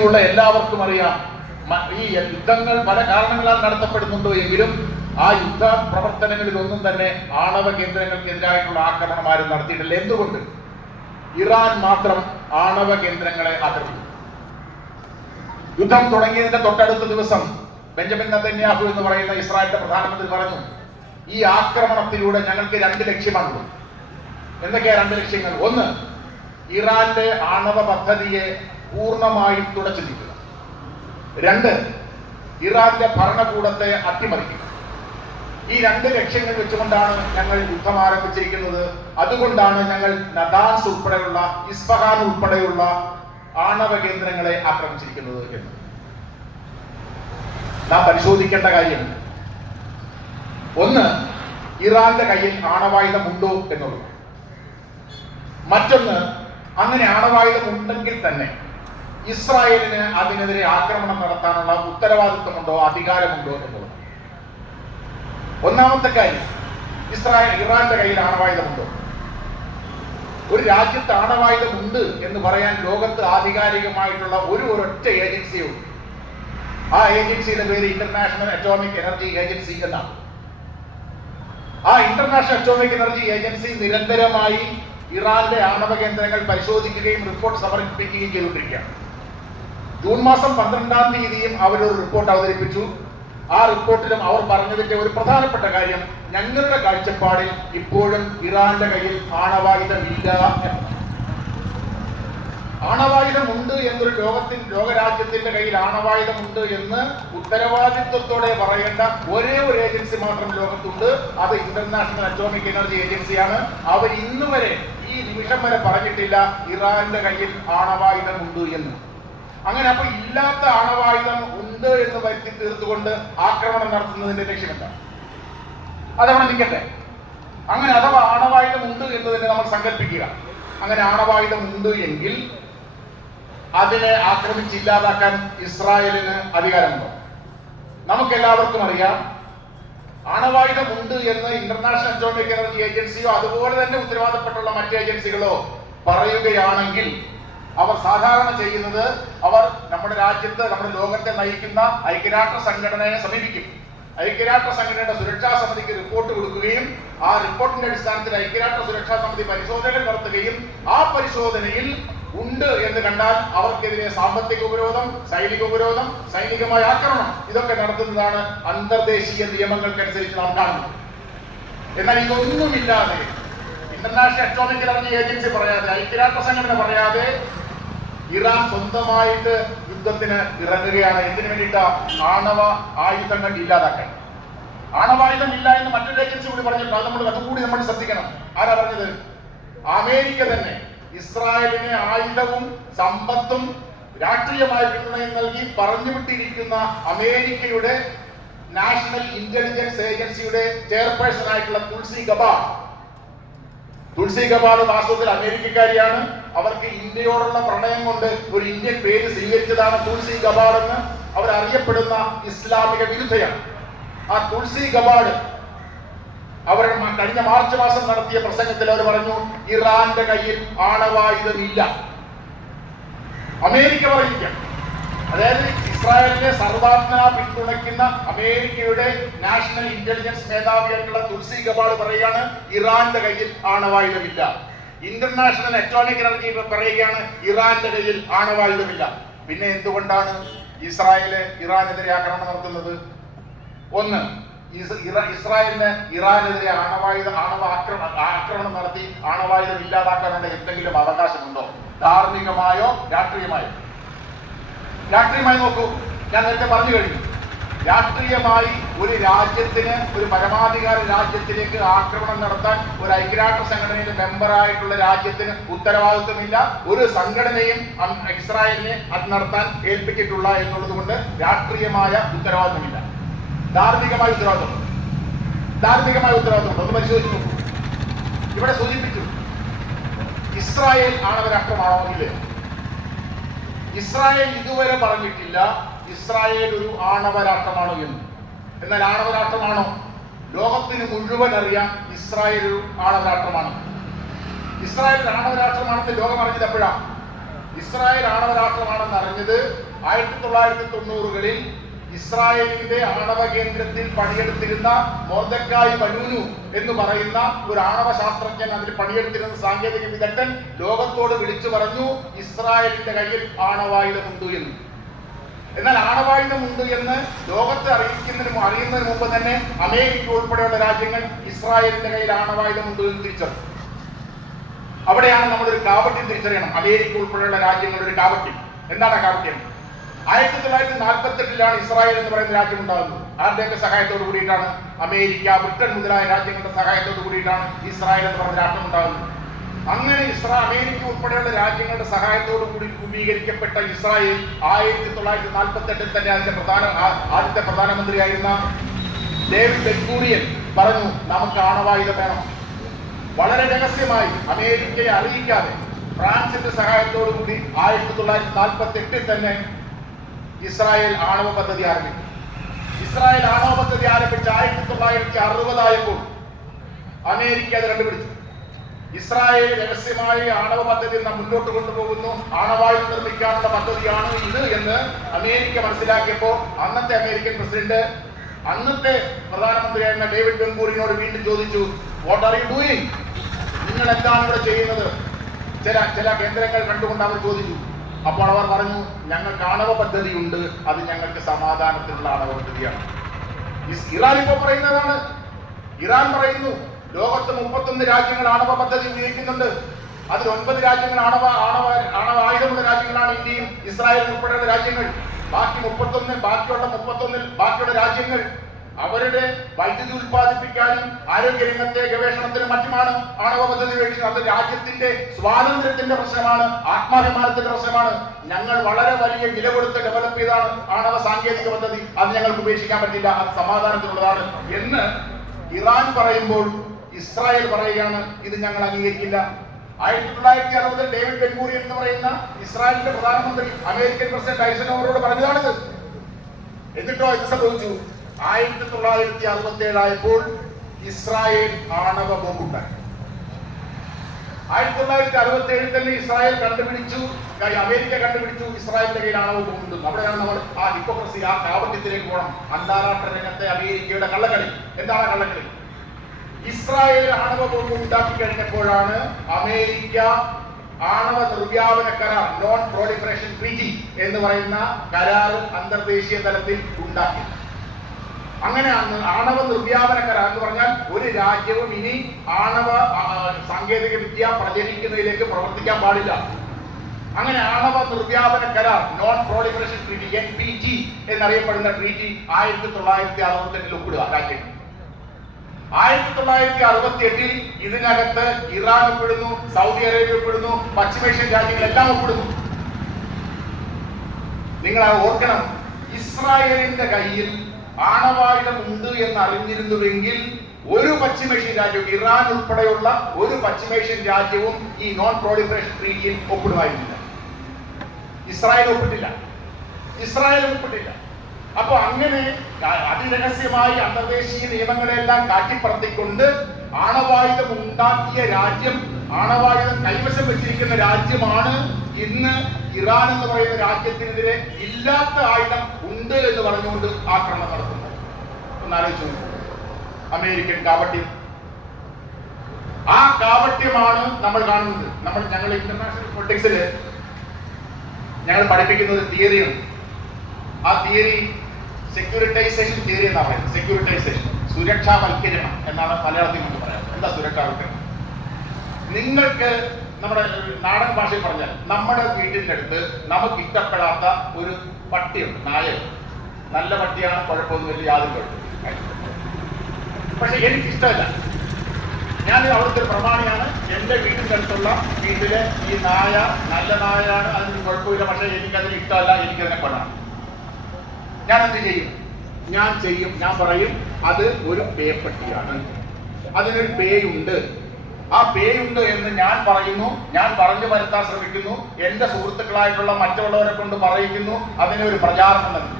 ബുദ്ധിയുള്ള എല്ലാവർക്കും അറിയാം, ഈ യുദ്ധങ്ങൾ പല കാരണങ്ങളാൽ നടത്തപ്പെടുന്നുണ്ടോ എങ്കിലും ആ യുദ്ധ പ്രവർത്തനങ്ങളിലൊന്നും തന്നെ ആണവ കേന്ദ്രങ്ങൾക്കെതിരായിട്ടുള്ള ആക്രമണം ആരും നടത്തിയിട്ടില്ല. എന്തുകൊണ്ട്? ഇറാൻ മാത്രം ആണവ കേന്ദ്രങ്ങളെ ആക്രമിച്ചു. യുദ്ധം തുടങ്ങിയതിന്റെ തൊട്ടടുത്ത ദിവസം ബെഞ്ചമിൻ നെതന്യാഹു എന്ന് പറയുന്ന ഇസ്രായേലിന്റെ പ്രധാനമന്ത്രി പറഞ്ഞു, ഈ ആക്രമണത്തിലൂടെ ഞങ്ങൾക്ക് 2 ലക്ഷ്യമാണുള്ളത്. എന്തൊക്കെയാ 2 ലക്ഷ്യങ്ങൾ? ഒന്ന്, ഇറാന്റെ ആണവ പദ്ധതിയെ പൂർണ്ണമായും തുടച്ചു നീക്കുക. 2, ഇറാന്റെ ഭരണകൂടത്തെ അട്ടിമറിക്കുക. ഈ 2 ലക്ഷ്യങ്ങൾ വെച്ചുകൊണ്ടാണ് ഞങ്ങൾ യുദ്ധം ആരംഭിച്ചിരിക്കുന്നത്. അതുകൊണ്ടാണ് ഞങ്ങൾ നദാൻസ് ഉൾപ്പെടെയുള്ള, ഇസ്ഫഹാൻ ഉൾപ്പെടെയുള്ള ആണവ കേന്ദ്രങ്ങളെ ആക്രമിച്ചിരിക്കുന്നത് എന്ന് നാം പരിശോധിക്കേണ്ട കാര്യം, ഒന്ന്, ഇറാന്റെ കയ്യിൽ ആണവായുധം ഉണ്ടോ എന്നുള്ളത്. മറ്റൊന്ന്, അങ്ങനെ ആണവായുധം ഉണ്ടെങ്കിൽ തന്നെ ഇസ്രായേലിന് അതിനെതിരെ ആക്രമണം നടത്താനുള്ള ഉത്തരവാദിത്വമുണ്ടോ, അധികാരമുണ്ടോ എന്നുള്ളത്. ഒന്നാമത്തെ കാര്യം, ഇറാന്റെ കയ്യിൽ ആണവായുധമുണ്ടോ? ഒരു രാജ്യത്ത് ആണവായുധം ഉണ്ട് എന്ന് പറയാൻ ലോകത്ത് ആധികാരികമായിട്ടുള്ള ഒരൊറ്റ ഏജൻസിയേ ഉള്ളൂ. ആ ഏജൻസിയുടെ പേര് ഇന്റർനാഷണൽ അറ്റോമിക് എനർജി ഏജൻസി എന്നാണ്. ആ ഇന്റർനാഷണൽ അറ്റോമിക് എനർജി ഏജൻസി നിരന്തരമായി ഇറാന്റെ ആണവ കേന്ദ്രങ്ങൾ പരിശോധിക്കുകയും റിപ്പോർട്ട് സമർപ്പിക്കുകയും ചെയ്തുകൊണ്ടിരിക്കുകയാണ്. ജൂൺ മാസം 12-ാം തീയതിയും അവരൊരു റിപ്പോർട്ട് അവതരിപ്പിച്ചു. ആ റിപ്പോർട്ടിലും അവർ പറഞ്ഞതിന്റെ ഒരു പ്രധാനപ്പെട്ട കാര്യം, ഞങ്ങളുടെ കാഴ്ചപ്പാടിൽ ഇപ്പോഴും ഇറാന്റെ കയ്യിൽ ആണവായുധമില്ല എന്നാണ്. ആണവായുധമുണ്ട് എന്നൊരു ലോകരാജ്യത്തിന്റെ കയ്യിൽ ആണവായുധമുണ്ട് എന്ന് ഉത്തരവാദിത്വത്തോടെ പറയേണ്ട ഒരേ ഒരു ഏജൻസി മാത്രം ലോകത്തുണ്ട്. അത് ഇന്റർനാഷണൽ അറ്റോമിക് എനർജി ഏജൻസിയാണ്. അവർ ഇന്ന് വരെ, ഈ നിമിഷം വരെ പറഞ്ഞിട്ടില്ല ഇറാന്റെ കയ്യിൽ ആണവായുധമുണ്ട് എന്ന്. അങ്ങനെ അപ്പൊ ഇല്ലാത്ത ആണവായുധം ഉണ്ട് എന്ന് വരുത്തി തീർത്തുകൊണ്ട് ആക്രമണം നടത്തുന്നതിന്റെ ലക്ഷ്യമെന്താ? അതവിടെ നിൽക്കട്ടെ. അങ്ങനെ അഥവാ ആണവായുധം ഉണ്ട് എന്ന് തന്നെ നമ്മൾ സങ്കല്പിക്കുക. അങ്ങനെ ആണവായുധം ഉണ്ട് എങ്കിൽ അതിനെ ആക്രമിച്ച് ഇല്ലാതാക്കാൻ ഇസ്രായേലിന് അധികാരമുണ്ടോ? നമുക്കെല്ലാവർക്കും അറിയാം, ആണവായുധം ഉണ്ട് എന്ന് ഇന്റർനാഷണൽ അറ്റോമിക് എനർജി ഏജൻസിയോ അതുപോലെ തന്നെ ഉത്തരവാദപ്പെട്ടുള്ള മറ്റ് ഏജൻസികളോ പറയുകയാണെങ്കിൽ അവർ സാധാരണ ചെയ്യുന്നത്, അവർ നമ്മുടെ രാജ്യത്ത്, നമ്മുടെ ലോകത്തെ നയിക്കുന്ന ഐക്യരാഷ്ട്ര സംഘടനയെ സമീപിക്കും. ഐക്യരാഷ്ട്ര സംഘടനയുടെ സുരക്ഷാ സമിതിക്ക് റിപ്പോർട്ട് കൊടുക്കുകയും ആ റിപ്പോർട്ടിന്റെ അടിസ്ഥാനത്തിൽ ഐക്യരാഷ്ട്ര സുരക്ഷാ സമിതി പരിശോധനകൾ നടത്തുകയും ആ പരിശോധനയിൽ ഉണ്ട് എന്ന് കണ്ടാൽ അവർക്കെതിരെ സാമ്പത്തിക ഉപരോധം, സൈനിക ഉപരോധം, സൈനികമായ ആക്രമണം ഇതൊക്കെ നടത്തുന്നതാണ് അന്തർദേശീയ നിയമങ്ങൾക്കനുസരിച്ച് നാം കാണുന്നത്. എന്നാൽ ഇതൊന്നുമില്ലാതെ, ഇന്റർനാഷണൽ അറ്റോമിക് എനർജി ഏജൻസി പറയാതെ, ഐക്യരാഷ്ട്ര സംഘടന പറയാതെ ഇറാൻ സ്വന്തമായിട്ട് യുദ്ധത്തിന് ഇറങ്ങുകയാണ്. എന്തിനു വേണ്ടിയിട്ടാ? ആണവ ആയുധങ്ങൾ ഇല്ലാതാക്കാൻ. ആണവായുധം ഇല്ല എന്ന് മറ്റൊരു ഏജൻസി കൂടി പറഞ്ഞിട്ടുണ്ട്. അതുകൂടി നമ്മൾ ശ്രദ്ധിക്കണം. ആരാ പറഞ്ഞത്? അമേരിക്ക തന്നെ ഇസ്രായേലിന് ആയുധവും സമ്പത്തും രാഷ്ട്രീയമായ പിന്തുണയും നൽകി പറഞ്ഞുവിട്ടിരിക്കുന്ന അമേരിക്കയുടെ നാഷണൽ ഇന്റലിജൻസ് ഏജൻസിയുടെ ചെയർപേഴ്സൺ ആയിട്ടുള്ള തുൾസി ഗബാർഡ് വാസ്തവത്തിൽ അമേരിക്കക്കാരിയാണ്. അവർക്ക് ഇന്ത്യയോടുള്ള പ്രണയം കൊണ്ട് ഒരു ഇന്ത്യൻ പേര് സ്വീകരിച്ചതാണ് തുൾസി ഗബാർഡ് എന്ന്. അവർ അറിയപ്പെടുന്ന ഇസ്ലാമിക വിരുദ്ധയാണ്. ആ തുൾസി ഗബാർഡ് അവർ കഴിഞ്ഞ മാർച്ച് മാസം നടത്തിയ പ്രസംഗത്തിൽ അവർ പറഞ്ഞു, ഇറാന്റെ കയ്യിൽ ആണവായുധമില്ല. അമേരിക്ക പറയുക, അതായത് ഇസ്രായേലിനെ സർവാത്മന പിന്തുണയ്ക്കുന്ന അമേരിക്കയുടെ നാഷണൽ ഇന്റലിജൻസ് മേധാവിയായിട്ടുള്ള തുൾസി ഗബാർഡ് പറയുകയാണ്, ഇറാന്റെ കയ്യിൽ ആണവായുധമില്ല. ഇന്റർനാഷണൽ അറ്റോമിക് എനർജി പറയുകയാണ്, ഇറാന്റെ കയ്യിൽ ആണവായുധമില്ല. പിന്നെ എന്തുകൊണ്ടാണ് ഇസ്രായേല് ഇറാനെതിരെ ആക്രമണം നടത്തുന്നത്? ഒന്ന്, ഇസ്രായേലിന് ഇറാനെതിരെ ആണവ ആക്രമണം നടത്തി ആണവായുധം ഇല്ലാതാക്കാനുള്ള എന്തെങ്കിലും അവകാശമുണ്ടോ? ധാർമ്മികമായോ രാഷ്ട്രീയമായോ? രാഷ്ട്രീയമായി നോക്കൂ, ഞാൻ നേരത്തെ പറഞ്ഞു കഴിഞ്ഞു. രാഷ്ട്രീയമായി ഒരു രാജ്യത്തിന്, ഒരു പരമാധികാര രാജ്യത്തിലേക്ക് ആക്രമണം നടത്താൻ ഒരു ഐക്യരാഷ്ട്ര സംഘടനയുടെ മെമ്പറായിട്ടുള്ള രാജ്യത്തിന് ഉത്തരവാദിത്വമില്ല. ഒരു സംഘടനയും ഇസ്രായേലിനെ അത് നടത്താൻ ഏൽപ്പിച്ചിട്ടുള്ള എന്നുള്ളത് കൊണ്ട് രാഷ്ട്രീയമായ ഉത്തരവാദിത്വമില്ല. ധാർമ്മികമായ ഉത്തരവാദിത്വമുണ്ട്. ഒന്ന് പരിശോധിച്ച് നോക്കൂ. ഇവിടെ സൂചിപ്പിച്ചു, ഇസ്രായേൽ ആണവരാഷ്ട്രമാണോ ഇല്ലയോ? ഇസ്രായേൽ ഇതുവരെ പറഞ്ഞിട്ടില്ല ഇസ്രായേൽ ഒരു ആണവരാഷ്ട്രമാണോ എന്ന്. എന്നാൽ ആണവരാഷ്ട്രമാണോ? ലോകത്തിന് മുഴുവൻ അറിയാം ഇസ്രായേൽ ഒരു ആണവരാഷ്ട്രമാണ്. ഇസ്രായേൽ ആണവരാഷ്ട്രമാണെന്ന് ലോകം അറിഞ്ഞത് എപ്പോഴാണ്? ഇസ്രായേൽ ആണവ രാഷ്ട്രമാണെന്ന് അറിഞ്ഞത് 1990-കളിൽ ഇസ്രായേലിന്റെ ആണവ കേന്ദ്രത്തിൽ പണിയെടുത്തിരുന്ന മൊർദെഖായ് ബനൂനു എന്ന് പറയുന്ന ഒരു ആണവ ശാസ്ത്രജ്ഞൻ, അതിൽ പണിയെടുത്തിരുന്ന സാങ്കേതിക വിദഗ്ധൻ ലോകത്തോട് വിളിച്ചു പറഞ്ഞു, ഇസ്രായേലിന്റെ കയ്യിൽ ആണവായുധമുണ്ട് എന്ന്. എന്നാൽ ആണവായുധമുണ്ട് എന്ന് ലോകത്തെ അറിയുന്നതിന് മുമ്പ് തന്നെ അമേരിക്ക ഉൾപ്പെടെയുള്ള രാജ്യങ്ങൾ ഇസ്രായേലിന്റെ കയ്യിൽ ആണവായുധമുണ്ട് എന്ന് തിരിച്ചറിഞ്ഞു. അവിടെയാണ് നമ്മളൊരു കാപട്യം തിരിച്ചറിയണം. അമേരിക്ക ഉൾപ്പെടെയുള്ള രാജ്യങ്ങളുടെ ഒരു കാപട്യം. എന്താണ് ആ കാപട്യം? 1948-ലാണ് ഇസ്രായേൽ എന്ന് പറയുന്ന രാജ്യം ഉണ്ടാകുന്നത്. ആരുടെയൊക്കെ സഹായത്തോട് കൂടിയിട്ടാണ്? അമേരിക്ക, ബ്രിട്ടൻ മുതലായ രാജ്യങ്ങളുടെ സഹായത്തോട് കൂടിയിട്ടാണ് ഇസ്രായേൽ എന്ന് പറയുന്ന രാഷ്ട്രം ഉണ്ടാകുന്നത്. അങ്ങനെ അമേരിക്ക ഉൾപ്പെടെയുള്ള രാജ്യങ്ങളുടെ സഹായത്തോടു കൂടി രൂപീകരിക്കപ്പെട്ട ഇസ്രായേൽ 1948-ൽ തന്നെ ആദ്യത്തെ പ്രധാനമന്ത്രിയായിരുന്ന ഡേവിഡ് ബെൻ-ഗൂറിയൻ പറഞ്ഞു, നമുക്ക് ആണവായുധം വേണം. വളരെ രഹസ്യമായി, അമേരിക്കയെ അറിയിക്കാതെ, ഫ്രാൻസിന്റെ സഹായത്തോടു കൂടി 1948-ൽ തന്നെ ഇസ്രായേൽ ആണവ പദ്ധതി ആരംഭിച്ചു. ഇസ്രായേൽ ആണവ പദ്ധതി ആരംഭിച്ച് 1960 ആയപ്പോൾ അമേരിക്ക അത് കണ്ടുപിടിച്ചു. ഇസ്രായേൽ രഹസ്യമായി ആണവ പദ്ധതി മുന്നോട്ട് കൊണ്ടുപോകുന്നു, ആണവായുധം നിർമ്മിക്കാനുള്ള പദ്ധതിയാണ് ഇത് എന്ന് അമേരിക്ക മനസ്സിലാക്കിയപ്പോൾ അന്നത്തെ അമേരിക്കൻ പ്രസിഡന്റ് അന്നത്തെ പ്രധാനമന്ത്രിയായിരുന്ന ഡേവിഡ് ബെൻ-ഗൂറിയനോട് വീണ്ടും ചോദിച്ചു, വാട്ട് ആർ യു ഡൂയിങ്? നിങ്ങൾ എന്താണ് ഇവിടെ ചെയ്യുന്നത്? ചില കേന്ദ്രങ്ങൾ കണ്ടുകൊണ്ട് അവർ ചോദിച്ചു. അപ്പോൾ അവർ പറഞ്ഞു, ഞങ്ങൾക്ക് ആണവ പദ്ധതിയുണ്ട്, അത് ഞങ്ങൾക്ക് സമാധാനത്തിനുള്ള ആണവ പദ്ധതിയാണ്. ഇറാൻ ഇപ്പോൾ പറയുന്നതാണ്. ഇറാൻ പറയുന്നു, ലോകത്ത് 31 രാജ്യങ്ങൾ ആണവ പദ്ധതി ഉപയോഗിക്കുന്നുണ്ട്. അതിൽ 9 രാജ്യങ്ങൾ ആണവ ആയുധമുള്ള രാജ്യങ്ങളാണ് ഇന്ത്യയും ഇസ്രായേലും ഉൾപ്പെടെയുള്ള രാജ്യങ്ങൾ. ബാക്കിയുള്ള രാജ്യങ്ങൾ അവരുടെ വൈദ്യുതി ഉൽപ്പാദിപ്പിക്കാനും ആരോഗ്യരംഗത്തെ ഗവേഷണത്തിനും മറ്റുമാണ് ആണവ പദ്ധതി ഉപയോഗിക്കുന്നത്. അത് രാജ്യത്തിന്റെ സ്വാതന്ത്ര്യത്തിന്റെ പ്രശ്നമാണ്, ആത്മാഭിമാനത്തിന്റെ പ്രശ്നമാണ്. ഞങ്ങൾ വളരെ വലിയ വില കൊടുത്ത് ഡെവലപ്പ് ചെയ്താണ് ആണവ സാങ്കേതിക പദ്ധതി, അത് ഞങ്ങൾക്ക് ഉപേക്ഷിക്കാൻ പറ്റില്ല, അത് സമാധാനത്തിനുള്ളതാണ് എന്ന് ഇറാൻ പറയുമ്പോൾ ഇസ്രായേൽ പറയുകയാണ്, ഇത് ഞങ്ങൾ അംഗീകരിക്കില്ല. 1960 ഡേവിഡ് ബെൻ-ഗൂറിയൻ എന്ന് പറയുന്ന ഇസ്രായേലിന്റെ പ്രധാനമന്ത്രി അമേരിക്കൻ പ്രസിഡന്റ് ഐസൻഹോവറോട് പറഞ്ഞതാണിത്. എന്നിട്ടോ ഇത് സംഭവിച്ചു. 1967 ആയപ്പോൾ ഇസ്രായേൽ ആണവ ബോംബുണ്ടാക്കി. 1967 തന്നെ ഇസ്രായേൽ കണ്ടുപിടിച്ചു, അമേരിക്ക കണ്ടുപിടിച്ചു ഇസ്രായേലിന്റെ കയ്യിൽ ആണവ ബോംബുണ്ട്. അവിടെയാണ് നമ്മൾ ആ ഹിപ്പോക്രസി, ആ കാപട്യത്തിലേക്ക് പോകണം. അന്താരാഷ്ട്ര രംഗത്തെ അമേരിക്കയുടെ കള്ളക്കളി. എന്താണ് കള്ളക്കളി? ഇസ്രായേൽ ആണവ ബോംബ് ഉണ്ടാക്കി കഴിഞ്ഞപ്പോഴാണ് അമേരിക്ക ആണവ നിർവ്യാപന കരാർ, നോൺ പ്രോളിഫറേഷൻ ട്രീറ്റി എന്ന് പറയുന്ന കരാർ അന്തർദേശീയ തലത്തിൽ ഉണ്ടാക്കി. അങ്ങനെ ആണവ നിർവ്യാപന കരാർ എന്ന് പറഞ്ഞാൽ ഒരു രാജ്യവും ഇനി ആണവ സാങ്കേതിക വിദ്യ പ്രചരിക്കുന്നതിലേക്ക് പ്രവർത്തിക്കാൻ പാടില്ല. അങ്ങനെ ആണവ നിർവ്യാപന കരാർ, നോൺ പ്രോളിഫറേഷൻ ട്രീറ്റി, NPT എന്നറിയപ്പെടുന്ന ട്രീറ്റി 1968 ഒപ്പിടുക രാജ്യങ്ങൾ. 1968 ഇതിനകത്ത് ഇറാൻ ഒപ്പിടുന്നു, സൗദി അറേബ്യ ഒപ്പിടുന്നു, പശ്ചിമേഷ്യൻ രാജ്യങ്ങളെല്ലാം ഒപ്പിടുന്നു. നിങ്ങൾ ഓർക്കണം, ഇസ്രായേലിന്റെ കയ്യിൽ ആണവായുധം ഉണ്ട് എന്ന് അറിഞ്ഞിരുന്നുവെങ്കിൽ ഒരു പശ്ചിമേഷ്യൻ രാജ്യവും, ഇറാൻ ഉൾപ്പെടെയുള്ള ഒരു പശ്ചിമേഷ്യൻ രാജ്യവും ഈ നോൺ പ്രോളിഫറേഷൻ ട്രീറ്റിയിൽ ഒപ്പിടുമായിരുന്നില്ല. ഇസ്രായേൽ ഒപ്പിട്ടില്ല. അപ്പൊ അങ്ങനെ അതിരഹസ്യമായി അന്തർദേശീയ നിയമങ്ങളെല്ലാം കാറ്റിപ്പറത്തിക്കൊണ്ട് ആണവായുധം ഉണ്ടാക്കിയ രാജ്യം, ആണവായുധം കൈവശം വെച്ചിരിക്കുന്ന രാജ്യമാണ് ഇന്ന് ഇറാൻ എന്ന് പറയുന്ന രാജ്യത്തിനെതിരെ ഇല്ലാത്ത ആയുധം ഉണ്ട് എന്ന് പറഞ്ഞുകൊണ്ട് ആക്രമണം നടത്തുന്നത്. ഒന്നാലോചിച്ചു, അമേരിക്കൻ കാപട്യം. ആ കാപട്യമാണ് നമ്മൾ കാണുന്നത്. ഞങ്ങൾ ഇന്റർനാഷണൽ പൊളിറ്റിക്സിൽ ഞങ്ങൾ പഠിപ്പിക്കുന്നത് തിയറിയാണ്. ആ തിയറി സെക്യൂരിറ്റൈസേഷൻ തിയറി എന്നാണ് പറയുന്നത്. സെക്യൂരിറ്റൈസേഷൻ, സുരക്ഷാവൽക്കരണം എന്നാണ് മലയാളത്തിൽ നമുക്ക് പറയാം. എന്താ സുരക്ഷാവൽക്കരണം? നിങ്ങൾക്ക് നമ്മുടെ നാടൻ ഭാഷയിൽ പറഞ്ഞാൽ, നമ്മുടെ വീട്ടിൻ്റെ അടുത്ത് നമുക്ക് ഇഷ്ടപ്പെടാത്ത ഒരു പട്ടിയുണ്ട്, നായയുണ്ട്. നല്ല പട്ടിയാണ്, കുഴപ്പമൊന്നുമില്ല, യാതൊരു കുഴപ്പമില്ല. പക്ഷെ എനിക്കിഷ്ടമല്ല. ഞാൻ അവിടുത്തെ ഒരു പ്രമാണിയാണ്. എൻ്റെ വീട്ടിൻ്റെ അടുത്തുള്ള വീട്ടിലെ ഈ നായ നല്ല നായയാണ്, അതിന് കുഴപ്പമില്ല, പക്ഷെ എനിക്കതിന് ഇഷ്ടമല്ല, എനിക്കതിനെ കൊള്ളാം. ഞാൻ എന്ത് ചെയ്യും? ഞാൻ പറയും, അത് ഒരു പേപ്പട്ടിയാണ്, അതിനൊരു പേയുണ്ട്. ആ പേയുണ്ട് എന്ന് ഞാൻ പറയുന്നു, ഞാൻ പറഞ്ഞു വരുത്താൻ ശ്രമിക്കുന്നു, എൻ്റെ സുഹൃത്തുക്കളായിട്ടുള്ള മറ്റുള്ളവരെ കൊണ്ട് പറയിക്കുന്നു, അതിനൊരു പ്രചാരണം നൽകുന്നു.